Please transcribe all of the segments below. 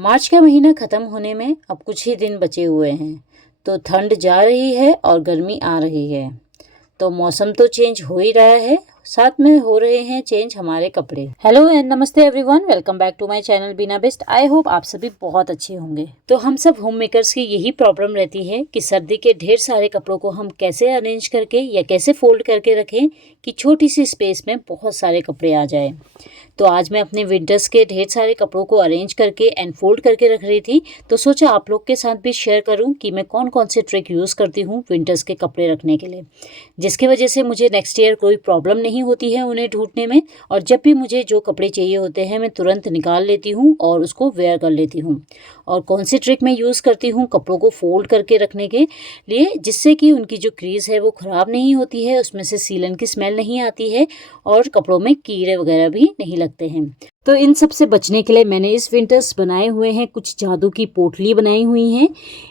मार्च का महीना ख़त्म होने में अब कुछ ही दिन बचे हुए हैं। तो ठंड जा रही है और गर्मी आ रही है। तो मौसम तो चेंज हो ही रहा है, साथ में हो रहे हैं चेंज हमारे कपड़े। Hello and namaste everyone, welcome back to my channel Beena best. I hope आप सभी बहुत अच्छे होंगे। तो हम सब होम मेकर्स की यही प्रॉब्लम रहती है कि सर्दी के ढेर सारे कपड़ों को हम कैसे अरेंज करके या कैसे फोल्ड करके रखें कि छोटी सी स्पेस में बहुत सारे कपड़े आ जाए। तो आज मैं अपने विंटर्स के ढेर सारे कपड़ों को अरेंज करके एंड फोल्ड करके रख रही थी, तो सोचा आप लोग के साथ भी शेयर करूं कि मैं कौन कौन से ट्रिक यूज़ करती हूं विंटर्स के कपड़े रखने के लिए, जिसकी वजह से मुझे नेक्स्ट ईयर कोई प्रॉब्लम नहीं होती है उन्हें ढूंढने में। और जब भी मुझे जो कपड़े चाहिए होते हैं मैं तुरंत निकाल लेती हूँ और उसको वेयर कर लेती हूँ। और कौन सी ट्रिक मैं यूज़ करती हूँ कपड़ों को फोल्ड करके रखने के लिए, जिससे कि उनकी जो क्रीज़ है वो ख़राब नहीं होती है, उसमें से सीलन की स्मेल नहीं आती है और कपड़ों में कीड़े वगैरह भी नहीं लगते हैं। तो इन सब से बचने के लिए मैंने इस विंटर्स बनाए हुए हैं कुछ जादू की पोटली बनाई हुई हैं।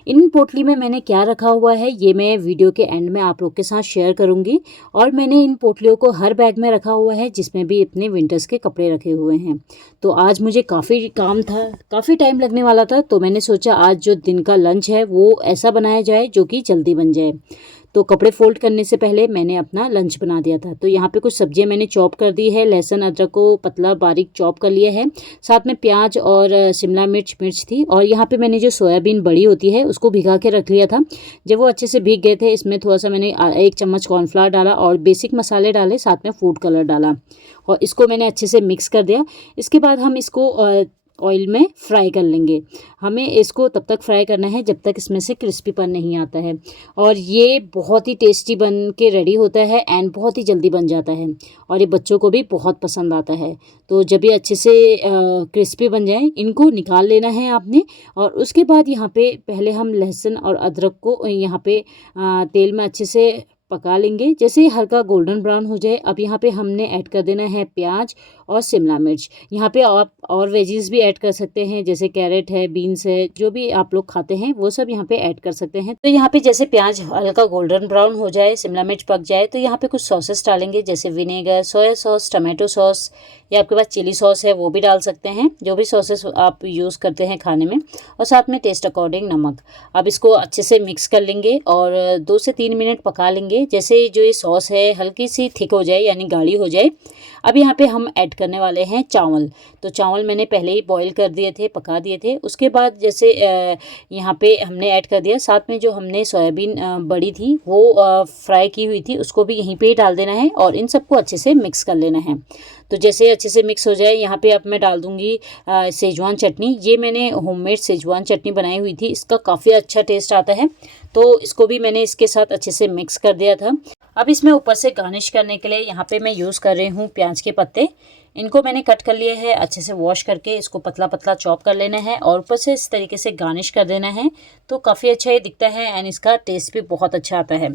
इन पोटली में मैंने क्या रखा हुआ है ये मैं वीडियो के एंड में आप लोग के साथ शेयर करूंगी। और मैंने इन पोटलियों को हर बैग में रखा हुआ है जिसमें भी अपने विंटर्स के कपड़े रखे हुए हैं। तो आज मुझे काफ़ी काम था, काफ़ी टाइम लगने वाला था, तो मैंने सोचा आज जो दिन का लंच है वो ऐसा बनाया जाए जो कि जल्दी बन जाए। तो कपड़े फोल्ड करने से पहले मैंने अपना लंच बना दिया था। तो यहाँ पे कुछ सब्जियां मैंने चॉप कर दी है, लहसुन अदरक को पतला बारीक चॉप कर लिया है, साथ में प्याज और शिमला मिर्च थी। और यहाँ पे मैंने जो सोयाबीन बड़ी होती है उसको भिगा के रख लिया था। जब वो अच्छे से भीग गए थे इसमें थोड़ा सा मैंने 1 चम्मच कॉर्नफ्लावर डाला और बेसिक मसाले डाले, साथ में फूड कलर डाला और इसको मैंने अच्छे से मिक्स कर दिया। इसके बाद हम इसको ऑयल में फ्राई कर लेंगे। हमें इसको तब तक फ्राई करना है जब तक इसमें से क्रिस्पीपन नहीं आता है। और ये बहुत ही टेस्टी बन के रेडी होता है एंड बहुत ही जल्दी बन जाता है और ये बच्चों को भी बहुत पसंद आता है। तो जब ये अच्छे से क्रिस्पी बन जाए इनको निकाल लेना है आपने। और उसके बाद यहाँ पे पहले हम लहसुन और अदरक को यहाँ पे तेल में अच्छे से पका लेंगे। जैसे हल्का गोल्डन ब्राउन हो जाए अब यहाँ पे हमने ऐड कर देना है प्याज और शिमला मिर्च। यहाँ पे आप और वेजीज भी ऐड कर सकते हैं, जैसे कैरेट है, बीन्स है, जो भी आप लोग खाते हैं वो सब यहाँ पे ऐड कर सकते हैं। तो यहाँ पे जैसे प्याज हल्का गोल्डन ब्राउन हो जाए, शिमला मिर्च पक जाए, तो यहाँ पे कुछ सॉसेस डालेंगे जैसे vinegar, soya sauce, tomato sauce या आपके पास चिली सॉस है वो भी डाल सकते हैं, जो भी सॉसेस आप यूज़ करते हैं खाने में। और साथ में टेस्ट अकॉर्डिंग नमक। अब इसको अच्छे से मिक्स कर लेंगे और 2 से 3 मिनट पका लेंगे। जैसे जो ये सॉस है हल्की सी थिक हो जाए यानी गाढ़ी हो जाए, अब यहाँ पे हम ऐड करने वाले हैं चावल। तो चावल मैंने पहले ही बॉईल कर दिए थे, पका दिए थे। उसके बाद जैसे यहाँ पे हमने ऐड कर दिया, साथ में जो हमने सोयाबीन बड़ी थी वो फ्राई की हुई थी उसको भी यहीं पे ही डाल देना है और इन सबको अच्छे से मिक्स कर लेना है। तो जैसे अच्छे से मिक्स हो जाए यहाँ पे अब मैं डाल दूँगी सेजवान चटनी। ये मैंने होममेड सेजवान चटनी बनाई हुई थी, इसका काफ़ी अच्छा टेस्ट आता है। तो इसको भी मैंने इसके साथ अच्छे से मिक्स कर दिया था। अब इसमें ऊपर से गार्निश करने के लिए यहाँ पे मैं यूज़ कर रही हूँ प्याज के पत्ते। इनको मैंने कट कर लिए है, अच्छे से वॉश करके इसको पतला पतला चॉप कर लेना है और ऊपर से इस तरीके से गार्निश कर देना है। तो काफ़ी अच्छा ये दिखता है एंड इसका टेस्ट भी बहुत अच्छा आता है।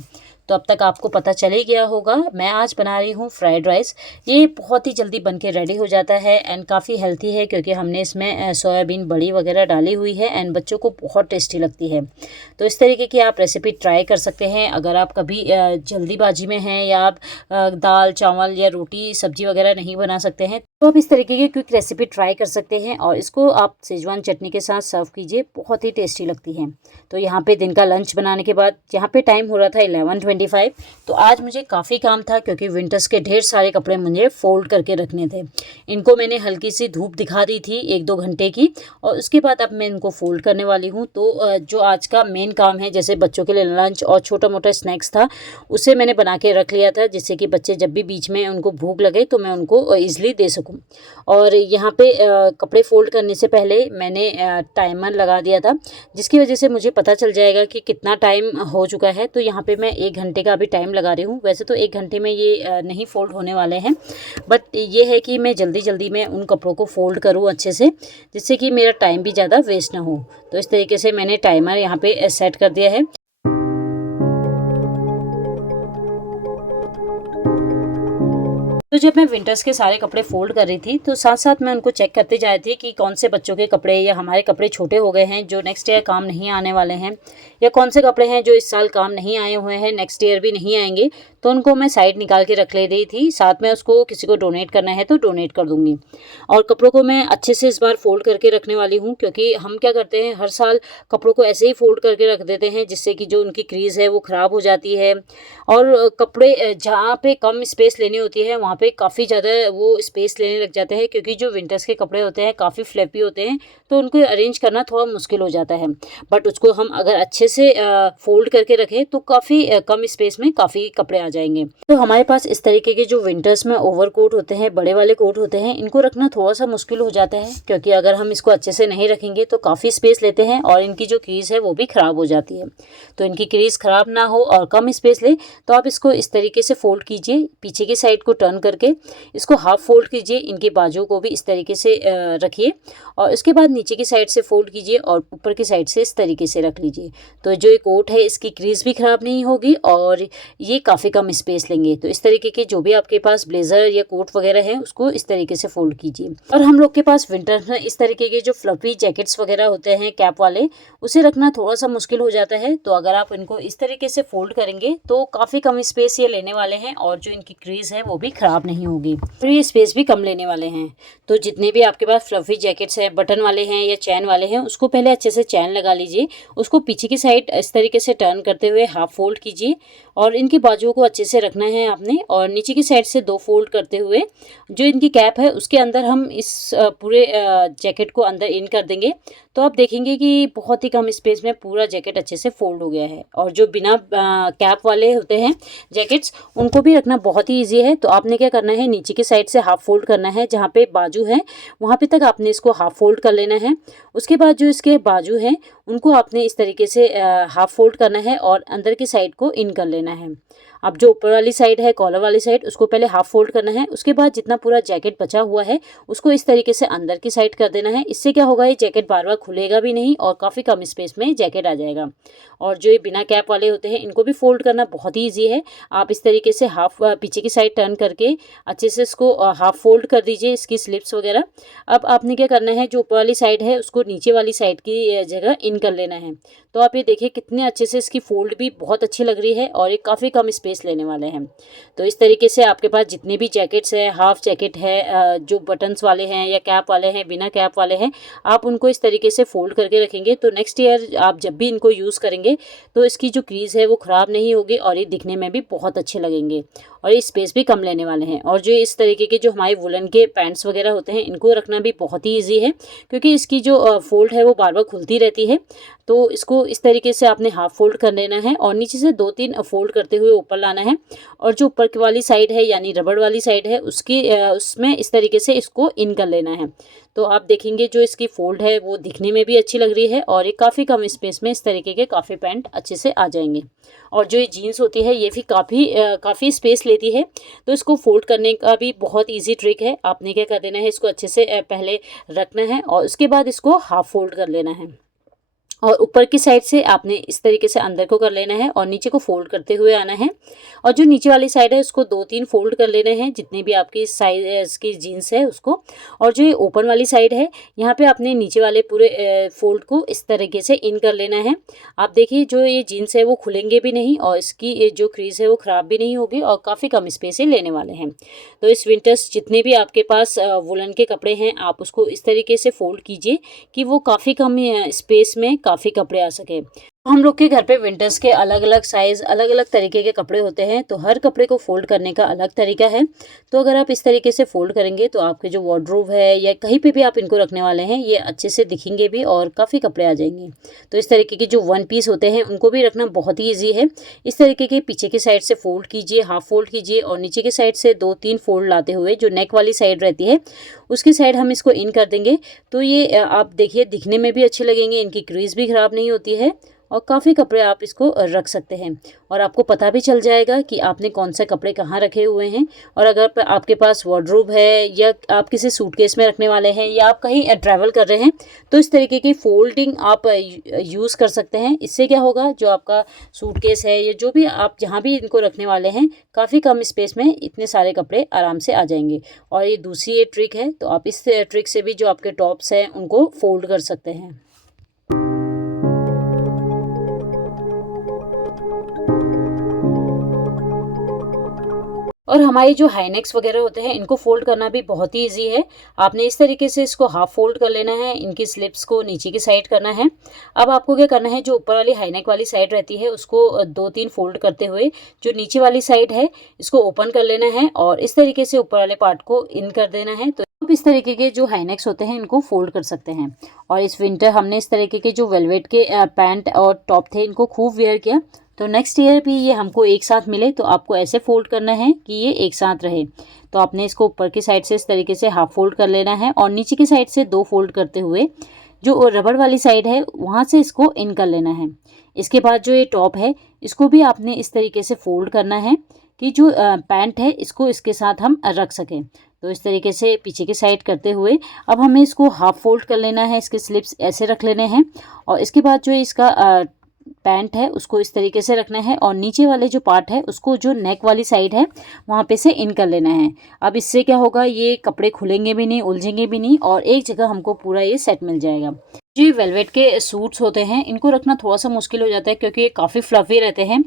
तो अब तक आपको पता चल ही गया होगा मैं आज बना रही हूँ फ्राइड राइस। ये बहुत ही जल्दी बन के रेडी हो जाता है एंड काफ़ी हेल्थी है क्योंकि हमने इसमें सोयाबीन बड़ी वगैरह डाली हुई है एंड बच्चों को बहुत टेस्टी लगती है। तो इस तरीके की आप रेसिपी ट्राई कर सकते हैं अगर आप कभी जल्दीबाजी में हैं या आप दाल चावल या रोटी सब्जी वगैरह नहीं बना सकते हैं, तो आप इस तरीके की क्विक रेसिपी ट्राई कर सकते हैं और इसको आप सेजवान चटनी के साथ सर्व कीजिए, बहुत ही टेस्टी लगती है। तो यहाँ पे दिन का लंच बनाने के बाद यहाँ पे टाइम हो रहा था 11:25। तो आज मुझे काफ़ी काम था क्योंकि विंटर्स के ढेर सारे कपड़े मुझे फोल्ड करके रखने थे। इनको मैंने हल्की सी धूप दिखा दी थी 1-2 घंटे की और उसके बाद अब मैं इनको फोल्ड करने वाली हूँ। तो जो आज का मेन काम है जैसे बच्चों के लिए लंच और छोटा मोटा स्नैक्स था उसे मैंने बना के रख लिया था, जिससे कि बच्चे जब भी बीच में उनको भूख लगे तो मैं उनको ईजिली दे सकूँ। और यहाँ पे कपड़े फोल्ड करने से पहले मैंने टाइमर लगा दिया था, जिसकी वजह से मुझे पता चल जाएगा कि कितना टाइम हो चुका है। तो यहाँ पे मैं 1 घंटे का अभी टाइम लगा रही हूँ। वैसे तो 1 घंटे में ये नहीं फोल्ड होने वाले हैं, बट ये है कि मैं जल्दी जल्दी में उन कपड़ों को फोल्ड करूँ अच्छे से, जिससे कि मेरा टाइम भी ज़्यादा वेस्ट ना हो। तो इस तरीके से मैंने टाइमर यहाँ पे सेट कर दिया है। तो जब मैं विंटर्स के सारे कपड़े फोल्ड कर रही थी तो साथ साथ मैं उनको चेक करते जा रही थी कि कौन से बच्चों के कपड़े या हमारे कपड़े छोटे हो गए हैं जो नेक्स्ट ईयर काम नहीं आने वाले हैं, या कौन से कपड़े हैं जो इस साल काम नहीं आए हुए हैं नेक्स्ट ईयर भी नहीं आएंगे। तो उनको मैं साइड निकाल के रख ले रही थी। साथ में उसको किसी को डोनेट करना है तो डोनेट कर दूँगी। और कपड़ों को मैं अच्छे से इस बार फ़ोल्ड करके रखने वाली हूँ, क्योंकि हम क्या करते हैं हर साल कपड़ों को ऐसे ही फ़ोल्ड करके रख देते हैं, जिससे कि जो उनकी क्रीज़ है वो ख़राब हो जाती है। और कपड़े जहाँ पे कम स्पेस लेनी होती है वहाँ पे काफ़ी ज़्यादा वो स्पेस लेने लग जाते हैं, क्योंकि जो विंटर्स के कपड़े होते हैं काफ़ी फ्लैपी होते हैं, तो उनको अरेंज करना थोड़ा मुश्किल हो जाता है। बट उसको हम अगर अच्छे से फ़ोल्ड करके रखें तो काफ़ी कम स्पेस में काफ़ी कपड़े आ जाएंगे। तो हमारे पास इस तरीके के जो विंटर्स में ओवर कोट होते हैं, बड़े वाले कोट होते हैं, इनको रखना थोड़ा सा मुश्किल हो जाता है, क्योंकि अगर हम इसको अच्छे से नहीं रखेंगे तो काफ़ी स्पेस लेते हैं और इनकी जो क्रीज़ है वो भी ख़राब हो जाती है। तो इनकी क्रीज़ ख़राब ना हो और कम स्पेस ले तो आप इसको इस तरीके से फ़ोल्ड कीजिए, पीछे की साइड को टर्न करके इसको हाफ फोल्ड कीजिए, इनके बाजुओं को भी इस तरीके से रखिए और इसके बाद नीचे की साइड से फोल्ड कीजिए और ऊपर की साइड से इस तरीके से रख लीजिए। तो जो ये कोट है इसकी क्रीज़ भी ख़राब नहीं होगी और ये काफ़ी कम स्पेस लेंगे। तो इस तरीके के जो भी आपके पास ब्लेज़र या कोट वगैरह है उसको इस तरीके से फोल्ड कीजिए। और हम लोग के पास विंटर में इस तरीके के जो फ्लफी जैकेट्स वगैरह होते हैं कैप वाले, उसे रखना थोड़ा सा मुश्किल हो जाता है। तो अगर आप इनको इस तरीके से फोल्ड करेंगे तो काफ़ी कम स्पेस ये लेने वाले हैं और जो इनकी क्रीज़ है वो भी ख़राब नहीं होगी और ये स्पेस भी कम लेने वाले हैं। तो जितने भी आपके पास फ्लफी जैकेट्स हैं, बटन वाले हैं या चैन वाले हैं, उसको पहले अच्छे से चैन लगा लीजिए। उसको पीछे की साइड इस तरीके से टर्न करते हुए हाफ फोल्ड कीजिए और इनकी बाजुओं को अच्छे से रखना है आपने। और नीचे की साइड से 2 फोल्ड करते हुए जो इनकी कैप है उसके अंदर हम इस पूरे जैकेट को अंदर इन कर देंगे। तो आप देखेंगे कि बहुत ही कम स्पेस में पूरा जैकेट अच्छे से फोल्ड हो गया है। और जो बिना कैप वाले होते हैं जैकेट्स, उनको भी रखना बहुत ही ईजी है। तो आपने क्या करना है, नीचे की साइड से हाफ फोल्ड करना है, जहाँ पे बाजू है वहाँ पे तक आपने इसको हाफ फोल्ड कर लेना है। उसके बाद जो इसके बाजू हैं उनको आपने इस तरीके से हाफ फोल्ड करना है और अंदर की साइड को इन कर लेना है। अब जो ऊपर वाली साइड है, कॉलर वाली साइड, उसको पहले हाफ फोल्ड करना है। उसके बाद जितना पूरा जैकेट बचा हुआ है उसको इस तरीके से अंदर की साइड कर देना है। इससे क्या होगा, ये जैकेट बार बार खुलेगा भी नहीं और काफ़ी कम स्पेस में जैकेट आ जाएगा। और जो ये बिना कैप वाले होते हैं इनको भी फोल्ड करना बहुत ही ईजी है। आप इस तरीके से हाफ पीछे की साइड टर्न करके अच्छे से इसको हाफ फोल्ड कर दीजिए, इसकी स्लिप्स वगैरह। अब आपने क्या करना है, जो ऊपर वाली साइड है उसको नीचे वाली साइड की जगह इन कर लेना है। तो आप ये देखिए कितने अच्छे से इसकी फोल्ड भी बहुत अच्छी लग रही है और ये काफ़ी कम स्पेस लेने वाले हैं। तो इस तरीके से आपके पास जितने भी जैकेट्स हैं, हाफ जैकेट है, जो बटन्स वाले हैं या कैप वाले हैं, बिना कैप वाले हैं, आप उनको इस तरीके से फोल्ड करके रखेंगे तो नेक्स्ट ईयर आप जब भी इनको यूज़ करेंगे तो इसकी जो क्रीज़ है वो ख़राब नहीं होगी और ये दिखने में भी बहुत अच्छे लगेंगे और ये स्पेस भी कम लेने वाले हैं। और जो इस तरीके के जो हमारे वुलन के पैंट्स वगैरह होते हैं इनको रखना भी बहुत ही ईजी है, क्योंकि इसकी जो फोल्ड है वो बार बार खुलती रहती है। तो इसको इस तरीके से आपने हाफ फोल्ड कर लेना है और नीचे से 2-3 फोल्ड करते हुए ऊपर लाना है। और जो ऊपर की वाली साइड है यानी रबड़ वाली साइड है उसकी उसमें इस तरीके से इसको इन कर लेना है। तो आप देखेंगे जो इसकी फोल्ड है वो दिखने में भी अच्छी लग रही है और ये काफ़ी कम स्पेस में इस तरीके के काफ़ी पैंट अच्छे से आ जाएंगे। और जो ये जीन्स होती है ये भी काफ़ी स्पेस लेती है, तो इसको फोल्ड करने का भी बहुत ईजी ट्रिक है। आपने क्या कर देना है, इसको अच्छे से पहले रखना है और उसके बाद इसको हाफ फोल्ड कर लेना है और ऊपर की साइड से आपने इस तरीके से अंदर को कर लेना है और नीचे को फोल्ड करते हुए आना है। और जो नीचे वाली साइड है उसको 2-3 फोल्ड कर लेने हैं, जितने भी आपकी साइज की जीन्स है उसको। और जो ये ओपन वाली साइड है यहाँ पे आपने नीचे वाले पूरे फोल्ड को इस तरीके से इन कर लेना है। आप देखिए जो ये जीन्स है वो खुलेंगे भी नहीं और इसकी जो क्रीज है वो ख़राब भी नहीं होगी और काफ़ी कम स्पेस ही लेने वाले हैं। तो इस विंटर्स जितने भी आपके पास वुलन के कपड़े हैं आप उसको इस तरीके से फोल्ड कीजिए कि वो काफ़ी कम स्पेस में काफ़ी कपड़े आ सके। हम लोग के घर पे विंटर्स के अलग अलग साइज़, अलग अलग तरीके के कपड़े होते हैं, तो हर कपड़े को फोल्ड करने का अलग तरीका है। तो अगर आप इस तरीके से फोल्ड करेंगे तो आपके जो वार्डरोब है या कहीं पे भी आप इनको रखने वाले हैं ये अच्छे से दिखेंगे भी और काफ़ी कपड़े आ जाएंगे। तो इस तरीके के जो वन पीस होते हैं उनको भी रखना बहुत ही ईजी है। इस तरीके के पीछे की साइड से फोल्ड कीजिए, हाफ फोल्ड कीजिए और नीचे की साइड से 2-3 फोल्ड लाते हुए जो नेक वाली साइड रहती है उसकी साइड हम इसको इन कर देंगे। तो ये आप देखिए दिखने में भी अच्छे लगेंगे, इनकी क्रीज भी ख़राब नहीं होती है और काफ़ी कपड़े आप इसको रख सकते हैं और आपको पता भी चल जाएगा कि आपने कौन से कपड़े कहाँ रखे हुए हैं। और अगर आपके पास वार्डरोब है या आप किसी सूटकेस में रखने वाले हैं या आप कहीं ट्रैवल कर रहे हैं तो इस तरीके की फोल्डिंग आप यूज़ कर सकते हैं। इससे क्या होगा, जो आपका सूटकेस है या जो भी आप जहाँ भी इनको रखने वाले हैं काफ़ी कम स्पेस में इतने सारे कपड़े आराम से आ जाएंगे। और ये दूसरी ये ट्रिक है, तो आप इस ट्रिक से भी जो आपके टॉप्स हैं उनको फोल्ड कर सकते हैं। और हमारी जो हाई नेक्स वगैरह होते हैं इनको फोल्ड करना भी बहुत ही ईजी है। आपने इस तरीके से इसको हाफ फोल्ड कर लेना है, इनकी स्लिप्स को नीचे की साइड करना है। अब आपको क्या करना है, जो ऊपर वाली हाई नेक वाली साइड रहती है उसको 2-3 फोल्ड करते हुए जो नीचे वाली साइड है इसको ओपन कर लेना है और इस तरीके से ऊपर वाले पार्ट को इन कर देना है। तो आप इस तरीके के जो हाई नेक्स होते हैं इनको फोल्ड कर सकते हैं। और इस विंटर हमने इस तरीके के जो वेलवेट के पैंट और टॉप थे इनको खूब वेयर किया। तो नेक्स्ट ईयर भी ये हमको एक साथ मिले तो आपको ऐसे फोल्ड करना है कि ये एक साथ रहे। तो आपने इसको ऊपर की साइड से इस तरीके से हाफ फोल्ड कर लेना है और नीचे की साइड से 2 फोल्ड करते हुए जो रबड़ वाली साइड है वहाँ से इसको इन कर लेना है। इसके बाद जो ये टॉप है इसको भी आपने इस तरीके से फोल्ड करना है कि जो पैंट है इसको इसके साथ हम रख सकें। तो इस तरीके से पीछे की साइड करते हुए अब हमें इसको हाफ फोल्ड कर लेना है, इसके स्लिप्स ऐसे रख लेने हैं और इसके बाद जो इसका पैंट है उसको इस तरीके से रखना है और नीचे वाले जो पार्ट है उसको जो नेक वाली साइड है वहाँ पे से इन कर लेना है। अब इससे क्या होगा, ये कपड़े खुलेंगे भी नहीं, उलझेंगे भी नहीं और एक जगह हमको पूरा ये सेट मिल जाएगा। जो वेलवेट के सूट्स होते हैं इनको रखना थोड़ा सा मुश्किल हो जाता है क्योंकि ये काफ़ी फ्लफी रहते हैं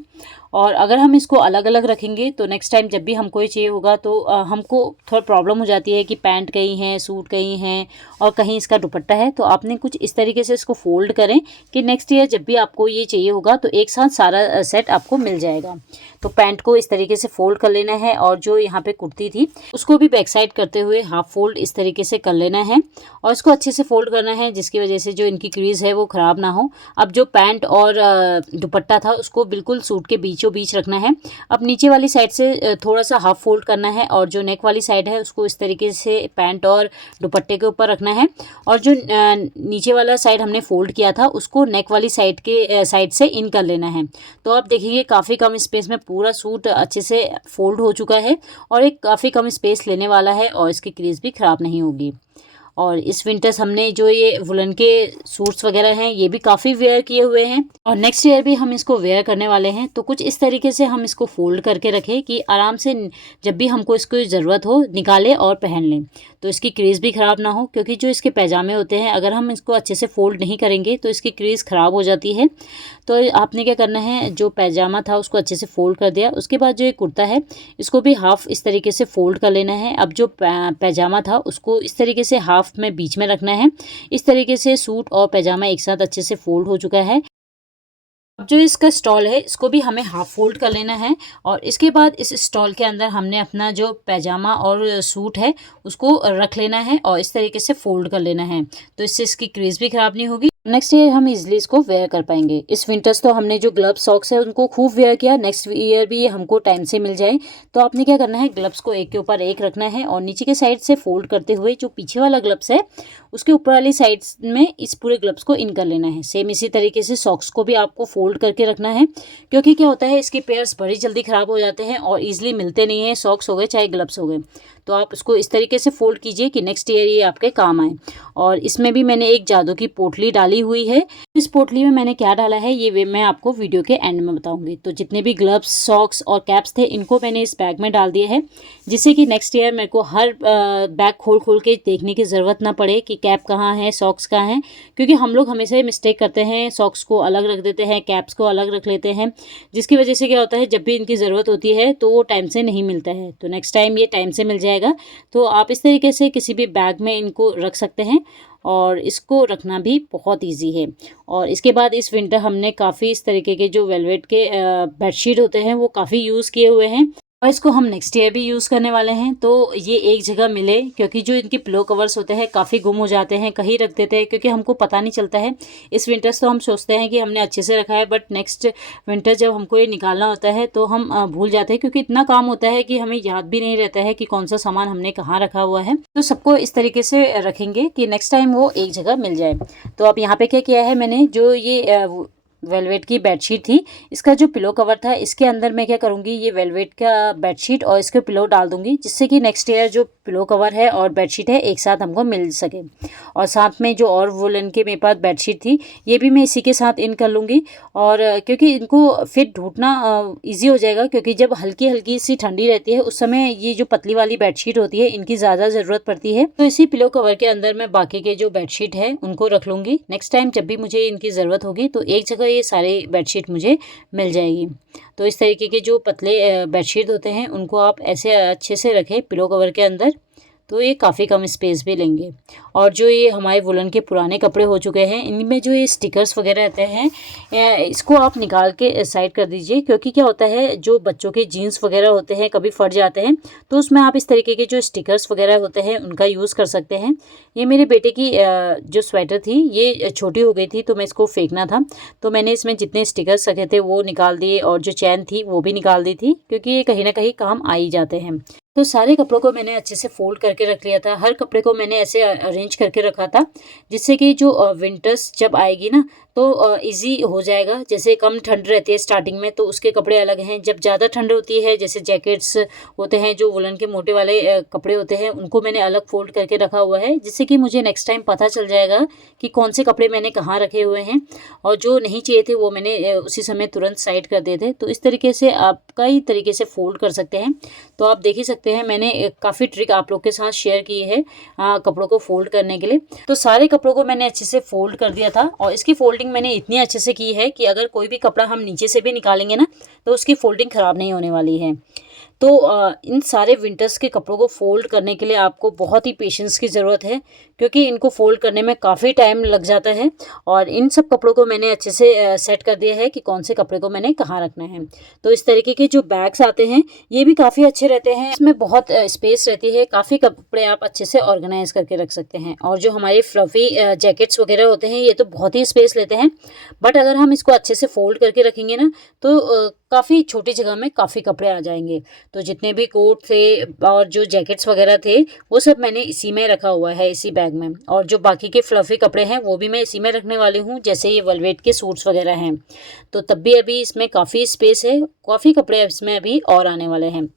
और अगर हम इसको अलग अलग रखेंगे तो नेक्स्ट टाइम जब भी हमको ये चाहिए होगा तो हमको थोड़ा प्रॉब्लम हो जाती है कि पैंट कहीं है, सूट कहीं है और कहीं इसका दुपट्टा है। तो आपने कुछ इस तरीके से इसको फोल्ड करें कि नेक्स्ट ईयर जब भी आपको ये चाहिए होगा तो एक साथ सारा सेट आपको मिल जाएगा। तो पैंट को इस तरीके से फोल्ड कर लेना है और जो यहाँ पे कुर्ती थी उसको भी बैक साइड करते हुए हाफ फोल्ड इस तरीके से कर लेना है और इसको अच्छे से फोल्ड करना है जिसकी वजह से जो इनकी क्रीज है वो ख़राब ना हो। अब जो पैंट और दुपट्टा था उसको बिल्कुल सूट के बीचों बीच रखना है। अब नीचे वाली साइड से थोड़ा सा हाफ फोल्ड करना है और जो नेक वाली साइड है उसको इस तरीके से पैंट और दुपट्टे के ऊपर रखना है और जो नीचे वाला साइड हमने फोल्ड किया था उसको नेक वाली साइड के साइड से इन कर लेना है। तो आप देखिए काफ़ी कम स्पेस में पूरा सूट अच्छे से फोल्ड हो चुका है और एक काफ़ी कम स्पेस लेने वाला है और इसकी क्रीज भी ख़राब नहीं होगी। और इस विंटर्स हमने जो ये वुलन के सूट्स वगैरह हैं ये भी काफ़ी वेयर किए हुए हैं और नेक्स्ट ईयर भी हम इसको वेयर करने वाले हैं। तो कुछ इस तरीके से हम इसको फोल्ड करके रखें कि आराम से जब भी हमको इसको ज़रूरत हो निकालें और पहन लें तो इसकी क्रीज भी ख़राब ना हो। क्योंकि जो इसके पैजामे होते हैं अगर हम इसको अच्छे से फोल्ड नहीं करेंगे तो इसकी क्रीज ख़राब हो जाती है। तो आपने क्या करना है, जो पैजामा था उसको अच्छे से फोल्ड कर दिया, उसके बाद जो ये कुर्ता है इसको भी हाफ इस तरीके से फोल्ड कर लेना है। अब जो पैजामा था उसको इस तरीके से हाफ में बीच में रखना है। इस तरीके से सूट और पैजामा एक साथ अच्छे से फोल्ड हो चुका है। अब जो इसका स्टॉल है इसको भी हमें हाफ फोल्ड कर लेना है और इसके बाद इस स्टॉल के अंदर हमने अपना जो पैजामा और सूट है उसको रख लेना है और इस तरीके से फोल्ड कर लेना है। तो इससे इसकी क्रीज भी ख़राब नहीं होगी। नेक्स्ट ईयर हम इजीली इसको वेयर कर पाएंगे। इस विंटर्स तो हमने जो ग्लव्स सॉक्स है उनको खूब वेयर किया, नेक्स्ट ईयर भी ये हमको टाइम से मिल जाए। तो आपने क्या करना है, ग्लव्स को एक के ऊपर एक रखना है और नीचे के साइड से फोल्ड करते हुए जो पीछे वाला ग्लव्स है उसके ऊपर वाली साइड में इस पूरे ग्लव्स को इन कर लेना है। सेम इसी तरीके से सॉक्स को भी आपको फोल्ड करके रखना है क्योंकि क्या होता है इसके पेयर्स बड़ी जल्दी ख़राब हो जाते हैं और ईजिली मिलते नहीं हैं, सॉक्स हो गए चाहे ग्लव्स हो गए। तो आप इसको इस तरीके से फोल्ड कीजिए कि नेक्स्ट ईयर ये आपके काम आए। और इसमें भी मैंने एक जादू की पोटली डाली हुई है। इस पोटली में मैंने क्या डाला है ये मैं आपको वीडियो के एंड में बताऊंगी। तो जितने भी ग्लव्स, सॉक्स और कैप्स थे इनको मैंने इस बैग में डाल दिए हैं जिससे कि नेक्स्ट ईयर मेरे को हर बैग खोल खोल के देखने की ज़रूरत ना पड़े कि कैप कहाँ है, सॉक्स कहाँ हैं। क्योंकि हम लोग हमेशा ही मिस्टेक करते हैं, सॉक्स को अलग रख देते हैं, कैप्स को अलग रख लेते हैं, जिसकी वजह से क्या होता है जब भी इनकी ज़रूरत होती है तो वो टाइम से नहीं मिलता है। तो नेक्स्ट टाइम ये टाइम से मिल जाएगा। तो आप इस तरीके से किसी भी बैग में इनको रख सकते हैं और इसको रखना भी बहुत इजी है। और इसके बाद इस विंटर हमने काफ़ी इस तरीके के जो वेलवेट के बेडशीट होते हैं वो काफ़ी यूज़ किए हुए हैं और इसको हम नेक्स्ट ईयर भी यूज़ करने वाले हैं। तो ये एक जगह मिले क्योंकि जो इनके पिलो कवर्स होते हैं काफ़ी गुम हो जाते हैं, कहीं रख देते हैं क्योंकि हमको पता नहीं चलता है। इस विंटर्स तो हम सोचते हैं कि हमने अच्छे से रखा है बट नेक्स्ट विंटर जब हमको ये निकालना होता है तो हम भूल जाते हैं क्योंकि इतना काम होता है कि हमें याद भी नहीं रहता है कि कौन सा सामान हमने कहाँ रखा हुआ है। तो सबको इस तरीके से रखेंगे कि नेक्स्ट टाइम वो एक जगह मिल जाए। तो अब यहाँ पे क्या किया है मैंने, जो ये वेलवेट की बेडशीट थी इसका जो पिलो कवर था इसके अंदर मैं क्या करूँगी, ये वेलवेट का बेडशीट और इसके पिलो डाल दूँगी जिससे कि नेक्स्ट ईयर जो पिलो कवर है और बेडशीट है एक साथ हमको मिल सके। और साथ में जो और वुलन के मेरे पास बेडशीट थी ये भी मैं इसी के साथ इन कर लूँगी। और क्योंकि इनको फिर ढूंढना ईजी हो जाएगा क्योंकि जब हल्की हल्की सी ठंडी रहती है उस समय ये जो पतली वाली बेडशीट होती है इनकी ज़्यादा ज़रूरत पड़ती है। तो इसी पिलो कवर के अंदर मैं बाकी के जो बेडशीट है उनको रख लूँगी। नेक्स्ट टाइम जब भी मुझे इनकी ज़रूरत होगी तो एक जगह ये सारी बेडशीट मुझे मिल जाएगी। तो इस तरीके के जो पतले बेडशीट होते हैं उनको आप ऐसे अच्छे से रखें पिलो कवर के अंदर, तो ये काफ़ी कम स्पेस भी लेंगे। और जो ये हमारे वुलन के पुराने कपड़े हो चुके हैं, इनमें जो ये स्टिकर्स वगैरह रहते हैं, इसको आप निकाल के साइड कर दीजिए, क्योंकि क्या होता है जो बच्चों के जीन्स वगैरह होते हैं कभी फट जाते हैं, तो उसमें आप इस तरीके के जो स्टिकर्स वगैरह होते हैं उनका यूज़ कर सकते हैं। ये मेरे बेटे की जो स्वेटर थी ये छोटी हो गई थी, तो मैं इसको फेंकना था, तो मैंने इसमें जितने स्टिकर्स रखे थे वो निकाल दिए और जो चैन थी वो भी निकाल दी थी, क्योंकि ये कहीं ना कहीं काम आ ही जाते हैं। तो सारे कपड़ों को मैंने अच्छे से फोल्ड करके रख लिया था, हर कपड़े को मैंने ऐसे अरेंज करके रखा था, जिससे कि जो विंटर्स जब आएगी ना तो इजी हो जाएगा। जैसे कम ठंड रहती है स्टार्टिंग में तो उसके कपड़े अलग हैं, जब ज़्यादा ठंड होती है जैसे जैकेट्स होते हैं, जो वुलन के मोटे वाले कपड़े होते हैं, उनको मैंने अलग फोल्ड करके रखा हुआ है, जिससे कि मुझे नेक्स्ट टाइम पता चल जाएगा कि कौन से कपड़े मैंने कहाँ रखे हुए हैं, और जो नहीं चाहिए थे वो मैंने उसी समय तुरंत साइड कर दिए थे। तो इस तरीके से आप कई तरीके से फोल्ड कर सकते हैं। तो आप देख ही सकते हैं मैंने काफ़ी ट्रिक आप लोग के साथ शेयर की है कपड़ों को फोल्ड करने के लिए। तो सारे कपड़ों को मैंने अच्छे से फोल्ड कर दिया था, और इसकी फोल्डिंग मैंने इतनी अच्छे से की है कि अगर कोई भी कपड़ा हम नीचे से भी निकालेंगे ना तो उसकी फोल्डिंग ख़राब नहीं होने वाली है। तो इन सारे विंटर्स के कपड़ों को फ़ोल्ड करने के लिए आपको बहुत ही पेशेंस की ज़रूरत है, क्योंकि इनको फ़ोल्ड करने में काफ़ी टाइम लग जाता है। और इन सब कपड़ों को मैंने अच्छे से सेट कर दिया है कि कौन से कपड़े को मैंने कहाँ रखना है। तो इस तरीके के जो बैग्स आते हैं ये भी काफ़ी अच्छे रहते हैं, इसमें बहुत स्पेस रहती है, काफ़ी कपड़े आप अच्छे से ऑर्गेनाइज करके रख सकते हैं। और जो हमारे फ्लफ़ी जैकेट्स वगैरह होते हैं ये तो बहुत ही स्पेस लेते हैं, बट अगर हम इसको अच्छे से फ़ोल्ड करके रखेंगे ना तो काफ़ी छोटी जगह में काफ़ी कपड़े आ जाएंगे। तो जितने भी कोट थे और जो जैकेट्स वगैरह थे वो सब मैंने इसी में रखा हुआ है, इसी बैग में। और जो बाकी के फ्लफ़ी कपड़े हैं वो भी मैं इसी में रखने वाली हूँ, जैसे ये वेलवेट के सूट्स वगैरह हैं। तो तब भी अभी इसमें काफ़ी स्पेस है, काफ़ी कपड़े इसमें अभी और आने वाले हैं।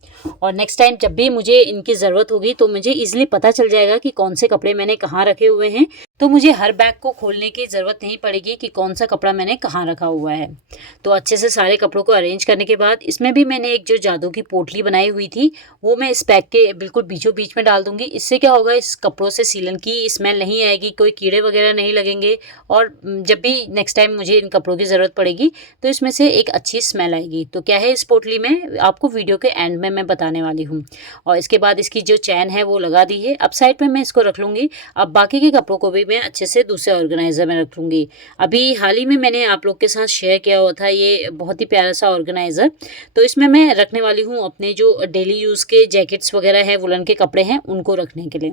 और नेक्स्ट टाइम जब भी मुझे इनकी ज़रूरत होगी तो मुझे ईजिली पता चल जाएगा कि कौन से कपड़े मैंने कहाँ रखे हुए हैं, तो मुझे हर बैग को खोलने की ज़रूरत नहीं पड़ेगी कि कौन सा कपड़ा मैंने कहाँ रखा हुआ है। तो अच्छे से सारे कपड़ों को अरेंज करने के बाद इसमें भी मैंने एक जो जादू की पोटली बनाई हुई थी वो मैं इस बैग के बिल्कुल बीचों बीच में डाल दूंगी। इससे क्या होगा, इस कपड़ों से सीलन की स्मेल नहीं आएगी, कोई कीड़े वगैरह नहीं लगेंगे, और जब भी नेक्स्ट टाइम मुझे इन कपड़ों की ज़रूरत पड़ेगी तो इसमें से एक अच्छी स्मेल आएगी। तो क्या है इस पोटली में आपको वीडियो के एंड में मैं बताने वाली हूँ। और इसके बाद इसकी जो चैन है वो लगा दी है, अब साइड में मैं इसको रख लूँगी। अब बाकी के कपड़ों को भी मैं अच्छे से दूसरे ऑर्गेनाइज़र में रख लूँगी। अभी हाल ही में मैंने आप लोग के साथ शेयर किया हुआ था ये बहुत ही प्यारा सा ऑर्गेनाइज़र, तो इसमें मैं रखने वाली हूँ अपने जो डेली यूज़ के जैकेट्स वगैरह हैं, वुलन के कपड़े हैं, उनको रखने के लिए।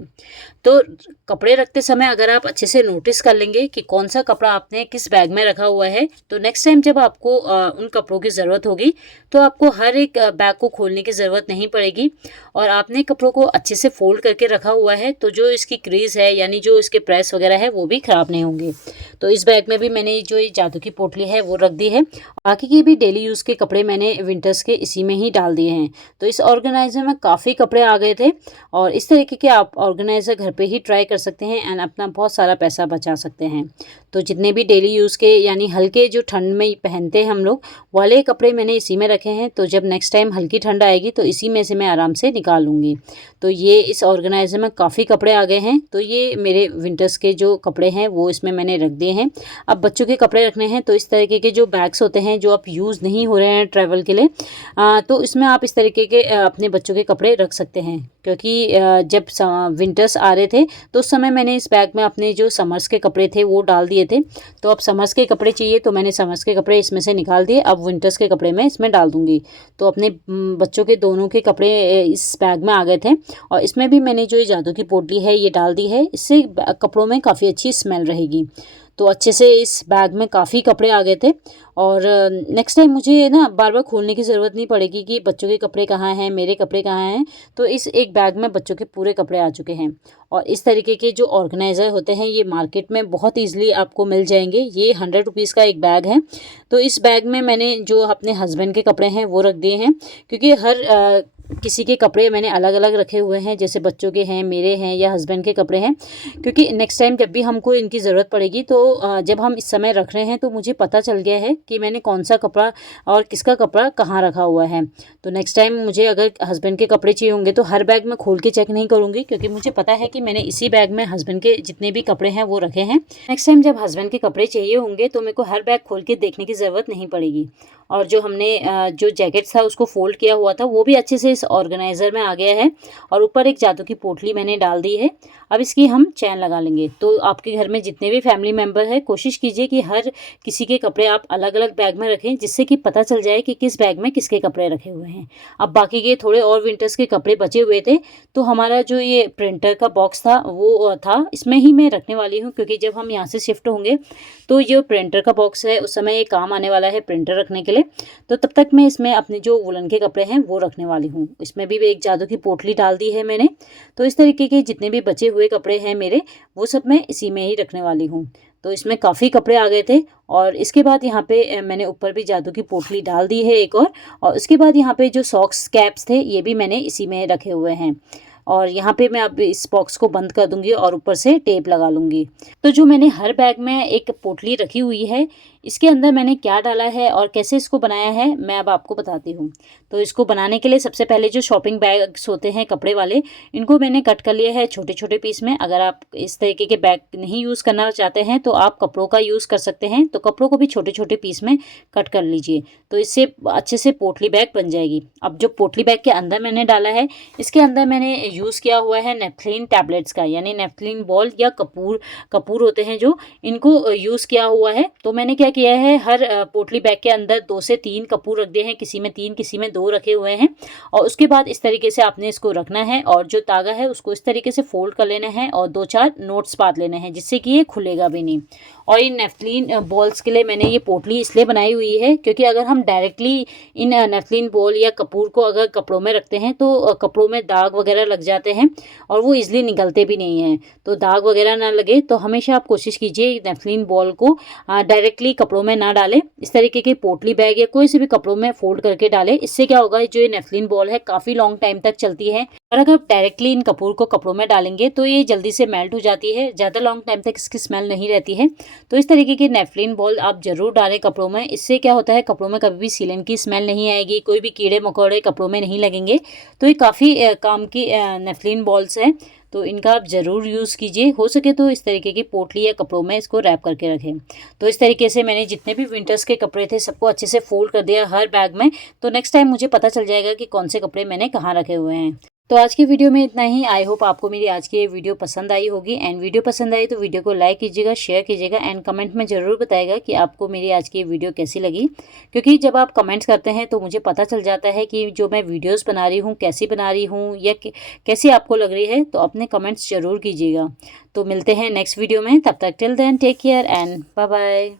तो कपड़े रखते समय अगर आप अच्छे से नोटिस कर लेंगे कि कौन सा कपड़ा आपने किस बैग में रखा हुआ है, तो नेक्स्ट टाइम जब आपको उन कपड़ों की ज़रूरत होगी तो आपको हर एक बैग को खोलने की ज़रूरत नहीं पड़ेगी। और आपने कपड़ों को अच्छे से फोल्ड करके रखा हुआ है तो जो इसकी क्रीज़ है यानी जो इसके प्रेस वगैरह है वो भी ख़राब नहीं होंगे। तो इस बैग में भी मैंने जो ये जादू की पोटली है वो रख दी है। बाकी के भी डेली यूज़ के कपड़े मैंने विंटर्स के इसी में ही डाल दिए हैं। तो इस ऑर्गेनाइज़र में काफ़ी कपड़े आ गए थे, और इस तरीके के आप ऑर्गेनाइज़र घर पे ही ट्राई कर सकते हैं एंड अपना बहुत सारा पैसा बचा सकते हैं। तो जितने भी डेली यूज़ के यानी हल्के जो ठंड में पहनते हैं हम लोग वाले कपड़े मैंने इसी में रखे हैं, तो जब नेक्स्ट टाइम हल्की ठंड आएगी तो इसी में से मैं आराम से निकाल लूँगी। तो ये इस ऑर्गेनाइज़र में काफ़ी कपड़े आ गए हैं। तो ये मेरे विंटर्स के जो कपड़े हैं वो इसमें मैंने रख दिए हैं। अब बच्चों के कपड़े रखने हैं तो इस तरीके के जो बैग्स होते हैं जो आप यूज़ नहीं हो रहे हैं ट्रैवल के लिए, तो इसमें आप इस तरीके के अपने बच्चों के कपड़े रख सकते हैं। क्योंकि जब विंटर्स आ रहे थे तो उस समय मैंने इस बैग में अपने जो समर्स के कपड़े थे वो डाल दिए थे। तो अब समर्स के कपड़े चाहिए तो मैंने समर्स के कपड़े इसमें से निकाल दिए, अब विंटर्स के कपड़े मैं इसमें डाल दूँगी। तो अपने बच्चों के दोनों के कपड़े इस बैग में आ गए थे, और इसमें भी मैंने जो ये जादू की पोटली है ये डाल दी है, इससे कपड़ों में काफ़ी अच्छी स्मेल रहेगी। तो अच्छे से इस बैग में काफ़ी कपड़े आ गए थे, और नेक्स्ट टाइम मुझे ना बार बार खोलने की ज़रूरत नहीं पड़ेगी कि बच्चों के कपड़े कहाँ हैं, मेरे कपड़े कहाँ हैं। तो इस एक बैग में बच्चों के पूरे कपड़े आ चुके हैं। और इस तरीके के जो ऑर्गेनाइज़र होते हैं ये मार्केट में बहुत ईजिली आपको मिल जाएंगे। ये 100 रुपीज़ का एक बैग है। तो इस बैग में मैंने जो अपने हस्बैंड के कपड़े हैं वो रख दिए हैं, क्योंकि हर किसी के कपड़े मैंने अलग अलग रखे हुए हैं, जैसे बच्चों के हैं, मेरे हैं या हस्बैंड के कपड़े हैं, क्योंकि नेक्स्ट टाइम जब भी हमको इनकी ज़रूरत पड़ेगी तो जब हम इस समय रख रहे हैं तो मुझे पता चल गया है कि मैंने कौन सा कपड़ा और किसका कपड़ा कहाँ रखा हुआ है। तो नेक्स्ट टाइम मुझे अगर हस्बैंड के कपड़े चाहिए होंगे तो हर बैग में खोल के चेक नहीं करूँगी, क्योंकि मुझे पता है कि मैंने इसी बैग में हस्बैंड के जितने भी कपड़े हैं वो रखे हैं। नेक्स्ट टाइम जब हस्बैंड के कपड़े चाहिए होंगे तो मेरे को हर बैग खोल के देखने की ज़रूरत नहीं पड़ेगी। और जो हमने जो जैकेट था उसको फोल्ड किया हुआ था वो भी अच्छे से इस ऑर्गेनाइज़र में आ गया है, और ऊपर एक जादू की पोटली मैंने डाल दी है। अब इसकी हम चैन लगा लेंगे। तो आपके घर में जितने भी फैमिली मेम्बर हैं, कोशिश कीजिए कि हर किसी के कपड़े आप अलग अलग बैग में रखें, जिससे कि पता चल जाए कि किस बैग में किसके कपड़े रखे हुए हैं। अब बाकी के थोड़े और विंटर्स के कपड़े बचे हुए थे, तो हमारा जो ये प्रिंटर का बॉक्स था वो था, इसमें ही मैं रखने वाली हूँ, क्योंकि जब हम यहाँ से शिफ्ट होंगे तो जो प्रिंटर का बॉक्स है उस समय ये काम आने वाला है प्रिंटर रखने के लिए। तो तब तक मैं इसमें अपने जो वुलन के कपड़े हैं वो रखने वाली हूँ। इसमें भी एक जादू की पोटली डाल दी है मैंने। तो इस तरीके के जितने भी बचे हुए कपड़े हैं मेरे, वो सब मैं इसी में ही रखने वाली हूँ। तो इसमें काफ़ी कपड़े आ गए थे, और इसके बाद यहाँ पे मैंने ऊपर भी जादू की पोटली डाल दी है एक और उसके बाद यहाँ पे जो सॉक्स कैप्स थे ये भी मैंने इसी में रखे हुए हैं। और यहाँ पे मैं अब इस बॉक्स को बंद कर दूंगी और ऊपर से टेप लगा लूँगी। तो जो मैंने हर बैग में एक पोटली रखी हुई है, इसके अंदर मैंने क्या डाला है और कैसे इसको बनाया है मैं अब आपको बताती हूँ। तो इसको बनाने के लिए सबसे पहले जो शॉपिंग बैग्स होते हैं कपड़े वाले, इनको मैंने कट कर लिया है छोटे छोटे पीस में। अगर आप इस तरीके के बैग नहीं यूज़ करना चाहते हैं तो आप कपड़ों का यूज़ कर सकते हैं। तो कपड़ों को भी छोटे छोटे पीस में कट कर लीजिए, तो इससे अच्छे से पोटली बैग बन जाएगी। अब जो पोटली बैग के अंदर मैंने डाला है, इसके अंदर मैंने यूज़ किया हुआ है नेफ्थलीन टैबलेट्स का, यानी नेफ्थलीन बॉल या कपूर होते हैं जो, इनको यूज़ किया हुआ है। तो मैंने क्या किया है, हर पोटली बैग के अंदर 2 से 3 कपूर रख दिए हैं, किसी में 3 किसी में 2 रखे हुए हैं। और उसके बाद इस तरीके से आपने इसको रखना है, और जो तागा है उसको इस तरीके से फोल्ड कर लेना है और 2-4 नोट्स बांध लेने हैं, जिससे कि ये खुलेगा भी नहीं। और इन नेफ्थलीन बॉल्स के लिए मैंने ये पोटली इसलिए बनाई हुई है, क्योंकि अगर हम डायरेक्टली इन नेफ्थलीन बॉल या कपूर को अगर कपड़ों में रखते हैं तो कपड़ों में दाग वगैरह लग जाते हैं और वो ईजिली निकलते भी नहीं हैं। तो दाग वगैरह ना लगे तो हमेशा आप कोशिश कीजिए नेफ्थलीन बॉल को डायरेक्टली कपड़ों में ना डालें, इस तरीके के पोटली बैग या कोई से भी कपड़ों में फोल्ड करके डालें। इससे क्या होगा, जो ये नेफ्थलीन बॉल है काफ़ी लॉन्ग टाइम तक चलती है। और अगर आप डायरेक्टली इन कपूर को कपड़ों में डालेंगे तो ये जल्दी से मेल्ट हो जाती है, ज़्यादा लॉन्ग टाइम तक इसकी स्मेल नहीं रहती है। तो इस तरीके के नेफ्थलीन बॉल आप ज़रूर डालें कपड़ों में। इससे क्या होता है, कपड़ों में कभी भी सीलन की स्मेल नहीं आएगी, कोई भी कीड़े मकोड़े कपड़ों में नहीं लगेंगे। तो ये काफ़ी काम की नेफ्थलीन बॉल्स हैं, तो इनका आप ज़रूर यूज़ कीजिए। हो सके तो इस तरीके की पोटली या कपड़ों में इसको रैप करके रखें। तो इस तरीके से मैंने जितने भी विंटर्स के कपड़े थे सबको अच्छे से फोल्ड कर दिया हर बैग में। तो नेक्स्ट टाइम मुझे पता चल जाएगा कि कौन से कपड़े मैंने कहाँ रखे हुए हैं। तो आज की वीडियो में इतना ही। आई होप आपको मेरी आज की वीडियो पसंद आई होगी। एंड वीडियो पसंद आई तो वीडियो को लाइक कीजिएगा, शेयर कीजिएगा एंड कमेंट में ज़रूर बताइएगा कि आपको मेरी आज की वीडियो कैसी लगी। क्योंकि जब आप कमेंट्स करते हैं तो मुझे पता चल जाता है कि जो मैं वीडियोस बना रही हूँ कैसी बना रही हूँ या कैसी आपको लग रही है। तो अपने कमेंट्स ज़रूर कीजिएगा। तो मिलते हैं नेक्स्ट वीडियो में, तब तक till then take care and bye bye.